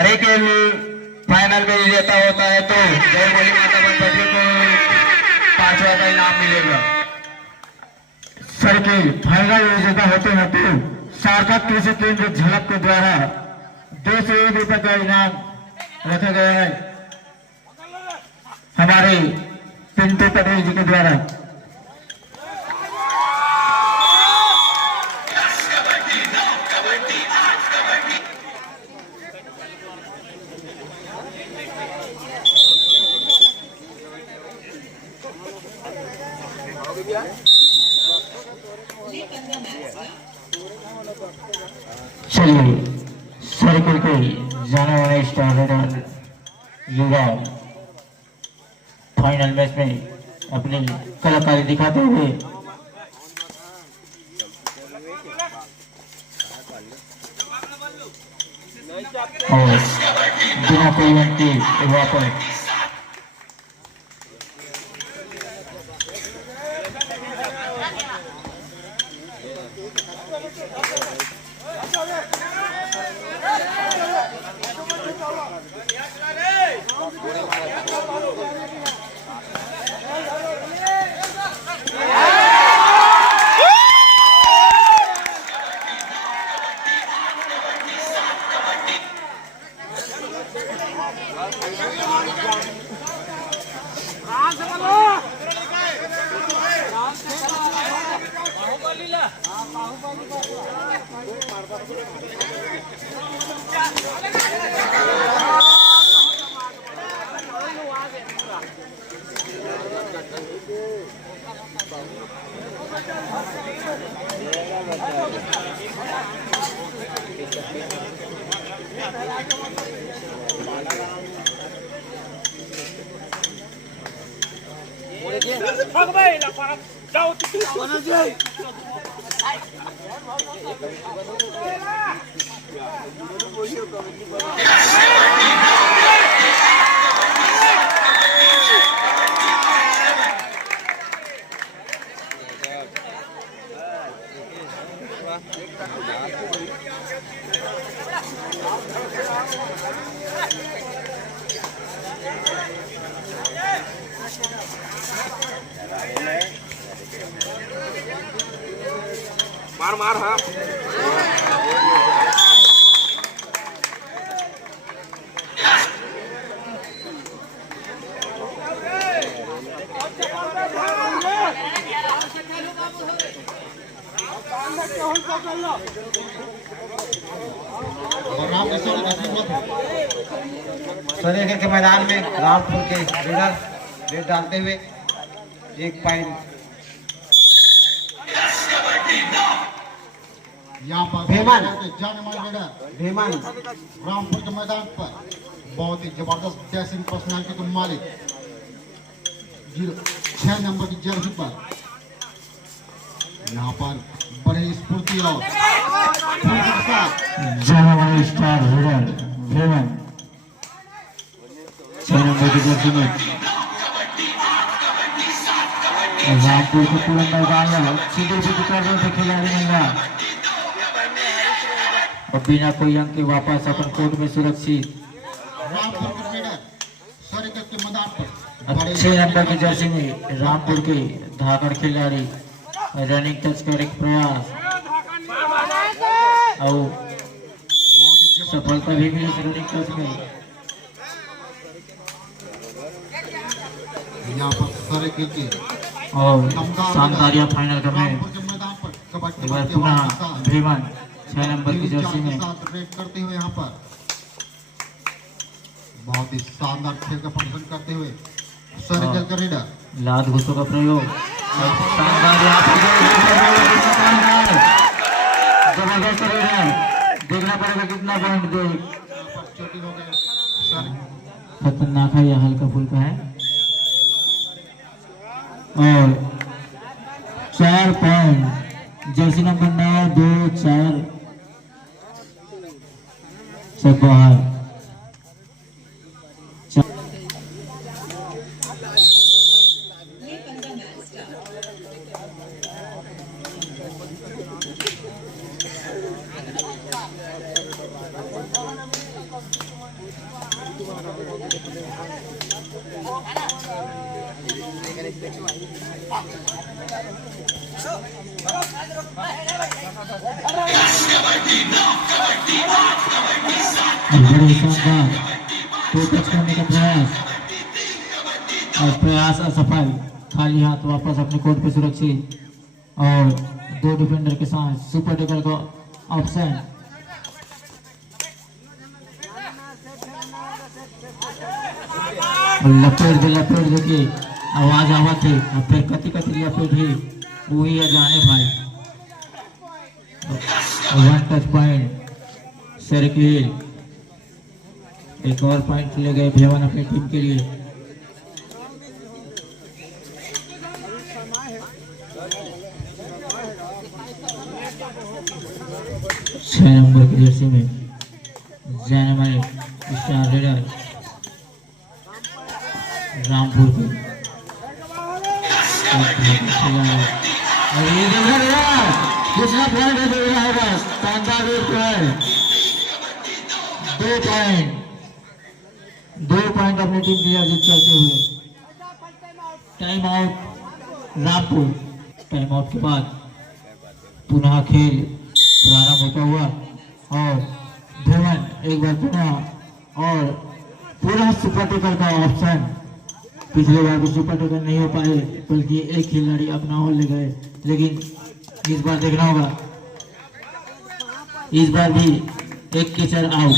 अरे के फाइनल में विजेता होता है तो जय बोली माता बनपटी को 5वां का इनाम मिलेगा। सर के फाइनल विजेता होते हैं तो सार्थक कृषि केंद्र झलक के द्वारा 201 रुपए का इनाम रखा गया है हमारे पिंटू पटेल जी के द्वारा। चलिए सर्कल के जाने वाले स्टार युवा फाइनल मैच में अपनी कलाकारी दिखाते हुए और बिना कोई उनकी वापस मार मार हाँ सरेगर के मैदान में रामपुर के लीडर रेड डालते हुए 1 पॉइंट यहाँ पर भीमन रामपुर के मैदान पर बहुत ही जबरदस्त जैसिंग पर्सनालिटी के मालिक 6 नंबर की जर्सी पर यहाँ पर बड़े स्फूर्ति और जनवरी स्टार हीरो भीमन 6 नंबर की जर्सी में रामपुर के पूरे मैदान में सीधे सीधे कर रहे थे खिलाड़ी महिला और बिना कोई अंक के वापस अपन कोर्ट में सुरक्षित। 6 नंबर की जर्सी में रामपुर के धाकड़ खिलाड़ी रनिंग टच कर एक प्रयास और सफलता भी मिली रनिंग टच में। यहाँ पर सारे और शानदार फाइनल का मैच एक बार पुनः भीमन 6 नंबर की जर्सी में करते हुए यहाँ पर बहुत ही शानदार खेल का प्रदर्शन करते हुए लात घुसों का प्रयोग जबरदस्त देखना पड़ेगा कितना पॉइंट दे। खतरनाक है या हल्का फुल्का है और 4 पॉइंट जर्सी नंबर 9 2 4 सब बाहर। बड़े शानदार टू टच करने का प्रयास और प्रयास असफल। खाली हाथ वापस अपने कोर्ट पे सुरक्षित और दो डिफेंडर के साथ सुपर टैकल का ऑप्शन। लपेट दे के आवाज आवा थे और फिर कति लपेट ही वही जाने भाई। One touch point circle. एक और पॉइंट ले गए भेवन अपनी टीम के लिए। छह नंबर की जर्सी में जाने वाले स्टार रेडर रामपुर के दूसरा पॉइंट है शानदार दो पॉइंट अपनी टीम की अर्जित करते हुए। Time out Rampur. Time out के बाद पुनः खेल प्रारंभ होता हुआ और धवन एक बार पुनः सुपर टैकल का ऑप्शन। पिछले बार भी सुपर टैकल नहीं हो पाए बल्कि एक खिलाड़ी अपना और ले गए, लेकिन इस बार देखना होगा। इस बार भी एक कैचर आउट।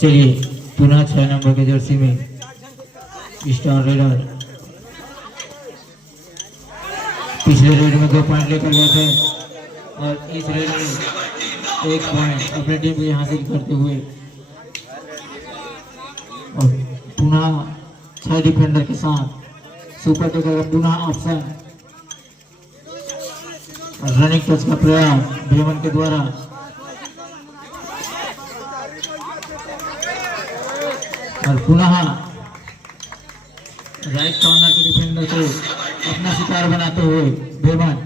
चलिए पुनः 6 नंबर के जर्सी में स्टार रेडर पिछले रेड में 2 पॉइंट लेकर गए थे और इस रेड में 1 पॉइंट अपनी टीम को हासिल करते हुए और पुनः 6 डिफेंडर के साथ सुपर टैकल का पुनः ऑप्शन। रनिंग टच का प्रयास भेवन के द्वारा और पुनः राइट कॉर्नर के डिफेंडर को अपना शिकार बनाते हुए भेवन।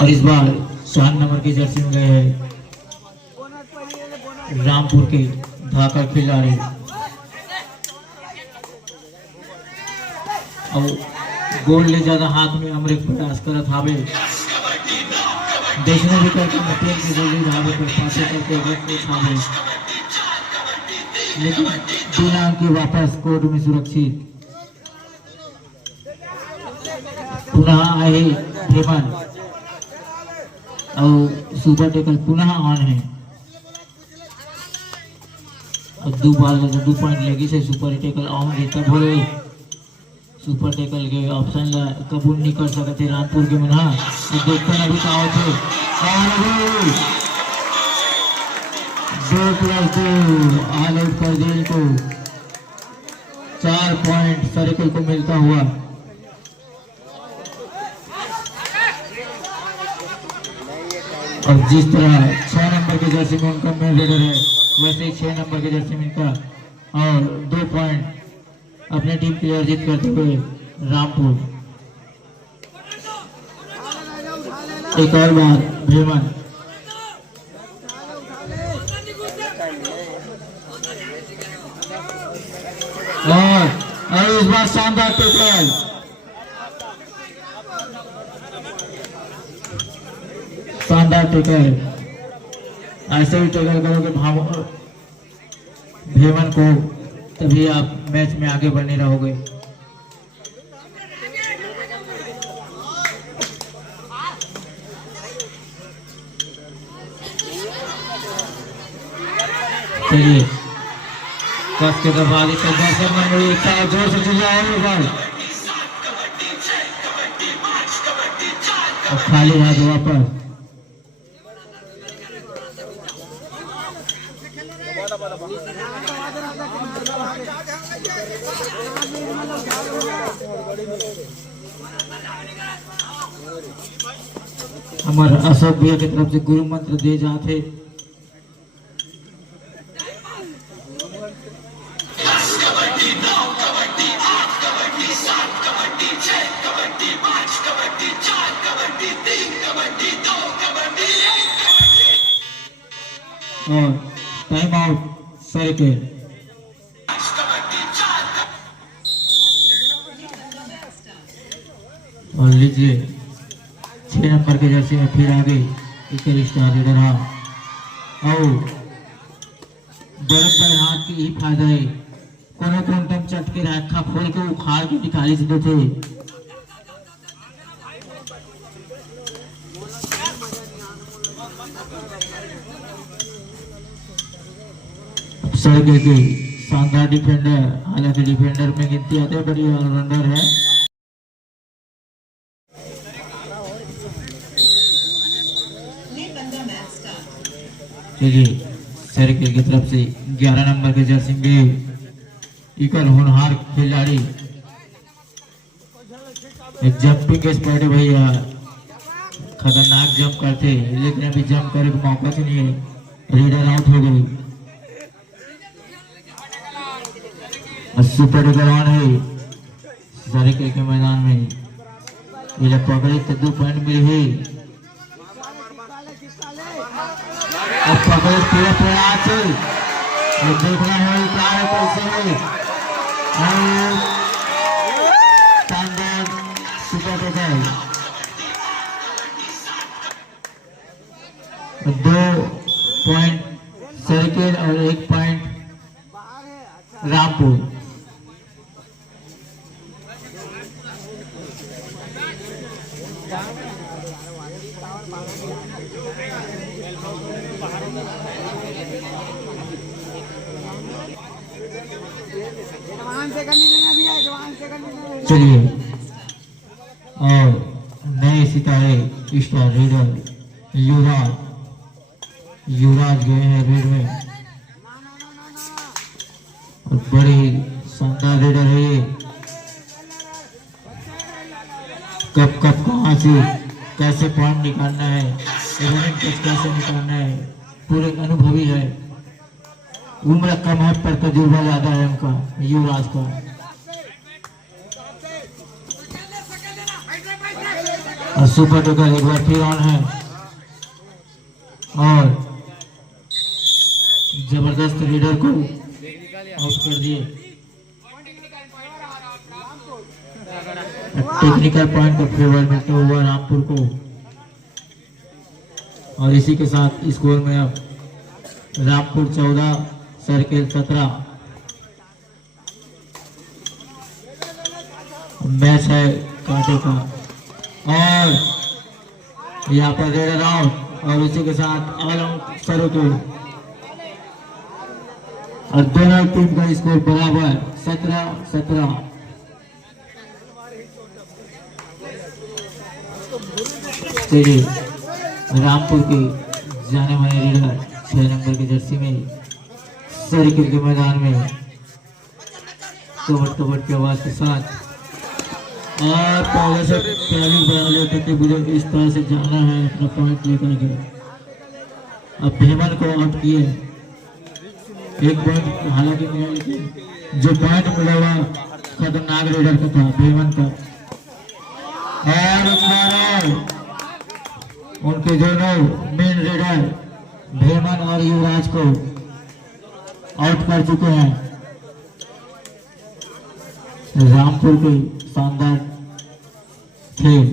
और इस बार 7 नंबर की जर्सी में गए हैं रामपुर के धाका खिलाड़ी। अब गोल ले ज्यादा हाथ में अमृत प्रयास करत हावे देखने भी करके मटेर की जल्दी धावे पर पासे करके वक्त छावे, लेकिन बिना अंक के वापस कोर्ट में सुरक्षित। पुनः आए भेवन और सुपर टैकल पुनः ऑन है और 2 बॉल 2 पॉइंट लगी से सुपर टैकल ऑन रहता बोले सुपर टैकल के ऑप्शन कबूल नहीं कर सकते रामपुर के मना। तो देखते हैं अभी क्या होते और 2+2 ऑल आउट कर दिए इनको। 4 पॉइंट सर्किल को मिलता हुआ। और जिस तरह 6 नंबर के जर्सी में उनका मेन रेडर है वैसे ही 6 नंबर के जर्सी में इनका और 2 पॉइंट अपने टीम के लिए अर्जित करते हुए रामपुर। एक और बार भेवन और इस बार शानदार टैकल। शानदार टैकल। ऐसे ही टैकल करोगे भेवन को तभी आप मैच में आगे बढ़ने रहोगे। चलिए कस के दबा दी दर्शक मंडली जोर से चिल्लाओ और खाली हाथ वापस। हमारे अशोक भैया की तरफ से गुरु मंत्र दिए जाते। कबड्डी 9 कबड्डी 8 कबड्डी 7 कबड्डी 6 और टाइम आउट सर्किल। और लीजिए 6 नंबर के जर्सी में फिर आगे इक्कीस स्टार लीडर रहा और बड़े बड़े हाथ की ही फायदा है। कोनो टम चटके रखा खोल के उखाड़ के निकाली से थे। सर्किल के शानदार डिफेंडर, हालांकि डिफेंडर में गिनती आते हैं बड़ी ऑलराउंडर है। चलिए सर्किल की तरफ से 11 नंबर के जर्सी में इकल होनहार खिलाड़ी जंपिंग स्पॉट भैया, खतरनाक जंप करते लेकिन अभी जंप करने का मौका से नहीं है, रीडर आउट हो गई। सुपर डुपर ऑन है सर्किल के मैदान में, ये पकड़े तो 2 पॉइंट मिले है। अब पकड़े पूरा प्रयास है, देखना है क्या है कैसे है। शानदार सुपर डुपर 2 पॉइंट सर्किल और 1 पॉइंट रामपुर। चलिए और नए सितारे स्टार रीडर युवराज गए हैं रीड में और बड़ी शानदार रीडर है ये। कब कहाँ से कैसे पॉइंट निकालना है, रनिंग टेस्ट कैसे निकालना है, पूरे अनुभवी है। उम्र कम है पर तजुर्बा ज्यादा है उनका, युवराज का। और सुपर डुपर एक बार फिर ऑन है और जबरदस्त रीडर को आउट कर दिए। टेक्निकल पॉइंट का फेवर मिलता हुआ रामपुर को और इसी के साथ स्कोर में अब रामपुर 14 सर्किल 17। मैच है कांटे का और यहाँ पर रेडर आउट और उसी के साथ ऑल आउट सर्किल और दोनों टीम का स्कोर बराबर 17-17। चलिए रामपुर के जाने माने रीडर 6 नंबर की जर्सी में सर्किल के मैदान में कबट की आवाज के साथ और पहले से प्लानिंग बना लेते थे, मुझे इस तरह से जाना है अपना पॉइंट लेकर के। अब भेमन को आउट किए, 1 पॉइंट हालांकि मिला लेकिन जो पॉइंट मिला हुआ खतरनाक रीडर का था भेमन का। और उनके दोनों मेन रीडर भेमन और युवराज को आउट कर चुके हैं। रामपुर के शानदार खेल।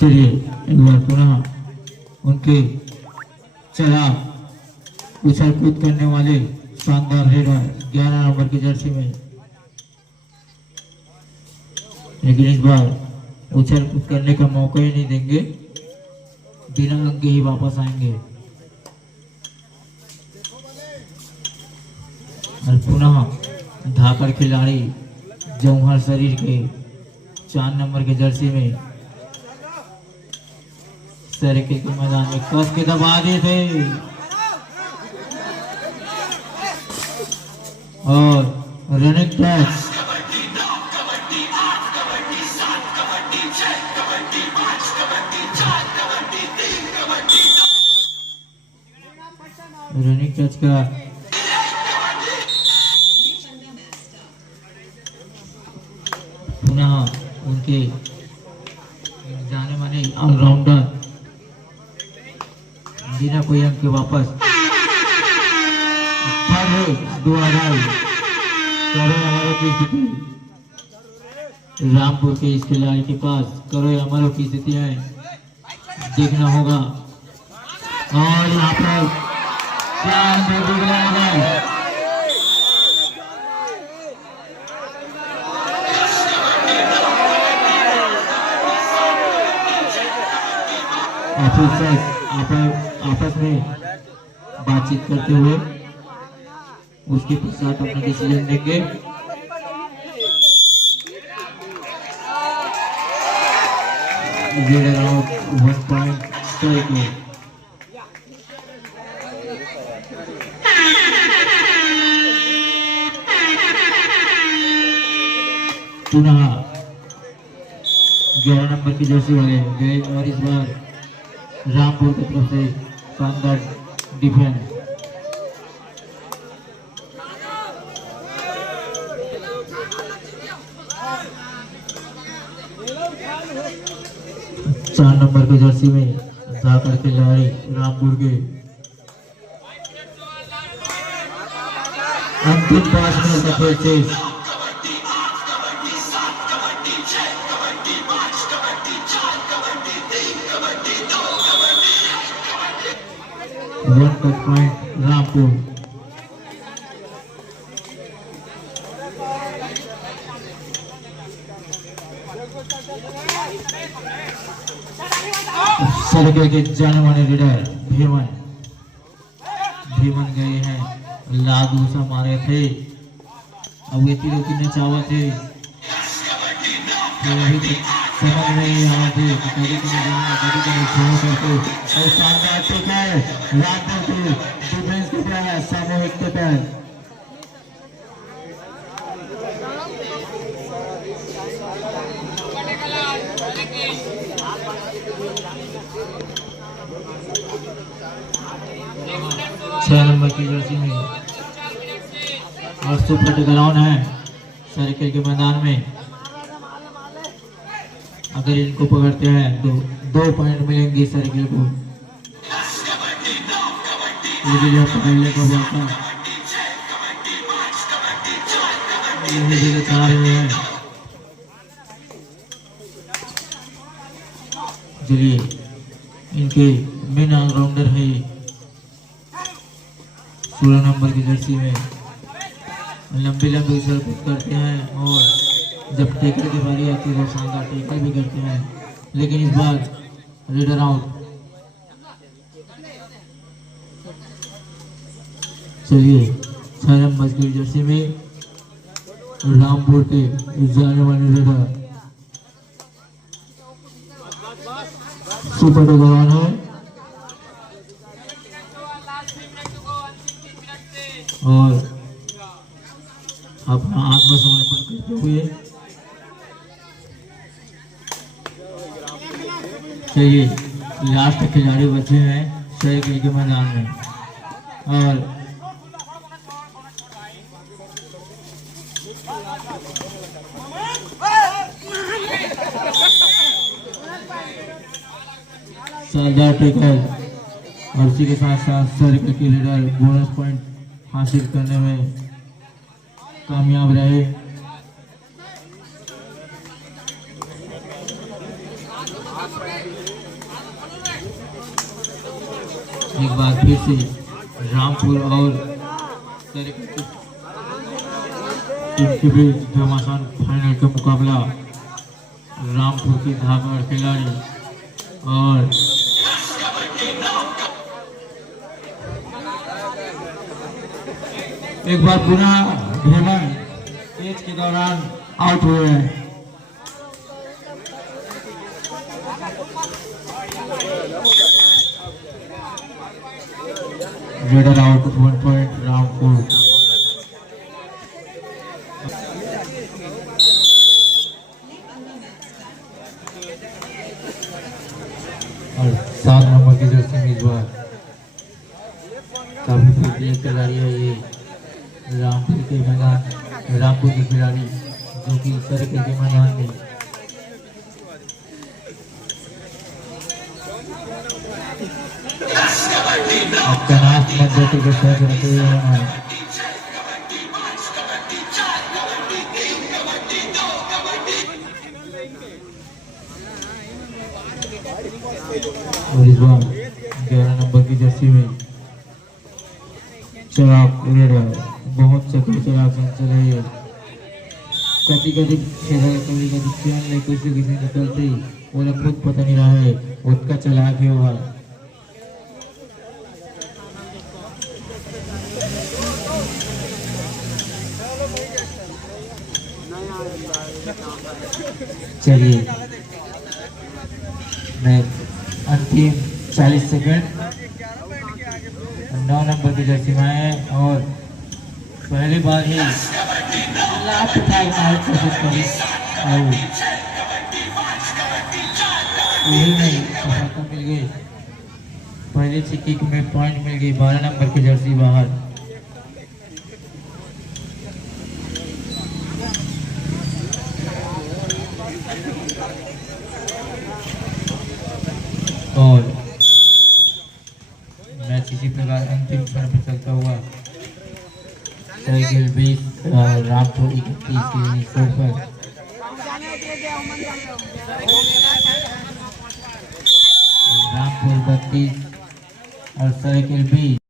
चलिए एक बार पुनः उनके चला उछल कूद करने वाले शानदार रीडर 11 नंबर की जर्सी में, लेकिन इस बार उछल कूद करने का मौका ही नहीं देंगे, बिना अंक के ही वापस आएंगे। और पुनः धाकड़ खिलाड़ी जौहर शरीर के 4 नंबर के जर्सी में सर्किल के मैदान में कस के दबा दिए थे और रनिंग टच पुनः उनके जाने माने ऑलराउंडर बिना कोई अंक के वापस 2 आधार करो हमारे की स्थिति रामपुर के इस खिलाड़ी के पास करो हमारे की स्थिति है देखना होगा। और यहाँ पर क्या आपस में बातचीत करते हुए उसके पश्चात अपना डिसीजन देंगे। पुनः 11 नंबर की जर्सी वाले गए और इस बार रामपुर की तरफ से शानदार डिफेंस। चार नंबर की जर्सी में जाकर खिलाड़ी रामपुर के अंतिम 5 मिनट का खेल शेष। पॉइंट रामपुर। सर्कल के जाने माने लीडर भीमन गए हैं, लागू सा मारे थे, अब ये तीनों की चावा थे समझ नहीं आ रहे और शानदार टेक है रामपुर के डिफेंस के प्यार सामूहिक टेक है। छह नंबर की जर्सी में और सुपर ग्राउंड है सर्कल के मैदान में। अगर इनको पकड़ते हैं तो 2 पॉइंट मिलेंगे सर्कल को। पकड़ने का मौका चाह रहे हैं। चलिए इनके मेन ऑलराउंडर है 16 नंबर की जर्सी में, लंबी सर्विस करते हैं और जब टेकर की बारी आती है तो शानदार टेकर भी करते हैं, लेकिन इस बार रीडर आउट। चलिए 6 नंबर की जर्सी में रामपुर के जाने वाले रीडर सुपर भगवान है और अपना आत्मसमर्पण करते हुए चलिए लास्ट खिलाड़ी बचे हैं सर्कल के मैदान में और शानदार टेकर और उसी के साथ साथ सर्कल के लीडर बोनस पॉइंट हासिल करने में कामयाब रहे। एक बार फिर से रामपुर और टीम के बीच घमासान फाइनल का मुकाबला। रामपुर की धाकड़ खिलाड़ी और एक बार पुनः भीमन मैच के दौरान आउट हुए हैं। Reader out 1 point Rampur. और 7 नंबर की जर्सी में इस बार काफी प्रिय खिलाड़ी है ये रामपुर के मैदान। रामपुर के खिलाड़ी जो कि सर्किल के मैदान में तनाव मध्य के साथ रहते हुए हैं। और इस बार 11 नंबर की जर्सी में चिराग उड़ रहा है, बहुत चक्कर चिराग चल रही है। कभी कभी खेला, कभी कभी चैन में किसी निकलते वो खुद पता नहीं रहा है, उसका चलाक है वह। चलिए मैं अंतिम 40 सेकंड 9 नंबर की जर्सी में है और पहली बार ही लास्ट टाइम आउट कोशिश करी और यही नहीं सफलता मिल गई। पहले से किक में पॉइंट मिल गई, 12 नंबर की जर्सी बाहर। और मैच इसी प्रकार अंतिम क्षण पर चलता हुआ साइकिल 20 रामपुर 31 के स्कोर पर रामपुर 32 और साइकिल 20।